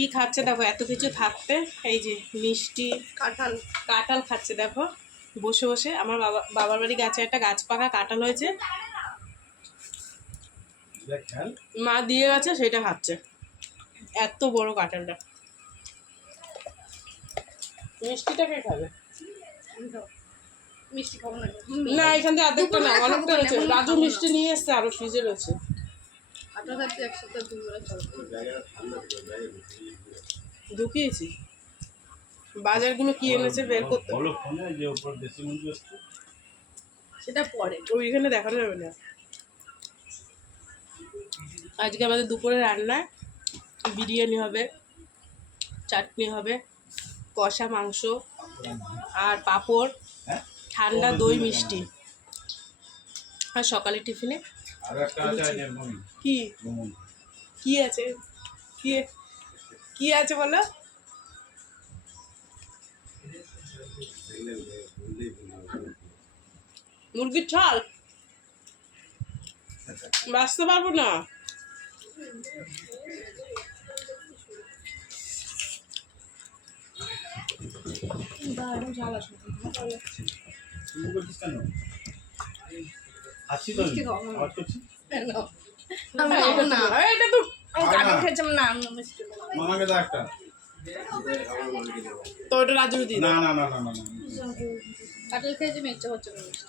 কি খাচ্ছে দেখো, এত কিছু থাকতে। এই যে মিষ্টি, কাঁঠাল কাঁঠাল খাচ্ছে দেখো বসে বসে। আমার বাবার বাড়ি গাছে একটা গাছ পাকা কাঁঠাল হয়েছে, মা দিয়ে গেছে, সেটা খাচ্ছে। এত বড় কাঁঠালটা। মিষ্টিটা কে খাবে? মিষ্টি খাবো না। না, এখান থেকে অর্ধেকটা না, অনেকটা হয়েছে। রাজু মিষ্টি নিয়ে এসছে, আরো ফ্রিজে রয়েছে। কাঁঠাল খাচ্ছে একসাথে দুপুরে চলবে। ঢুকিয়েছি বাজারগুলো কি এনেছে বের করতে, সেটা পরে। ওইখানে দেখানো যাবে না। আজকে আমাদের দুপুরে রান্নায় বিরিয়ানি হবে, চাটনি হবে, কষা মাংস আর পাঁপড়, ঠান্ডা দই মিষ্টি। আর সকালে টিফিনে কি কি আছে, কি কি আছে বলো? মুরগির ছাল বাঁচতে পারবো না। আমি খাবো না। এটা তো আমি কাঁঠাল খেয়েছিলাম না, আমি মিষ্টি খাবো। মামাকে দাও একটা। তো ওটা রাজু দিয়ে না দাও। না না না না না। কাঁঠাল খেয়েছি, আমি ইচ্ছা হচ্ছে না মিষ্টি।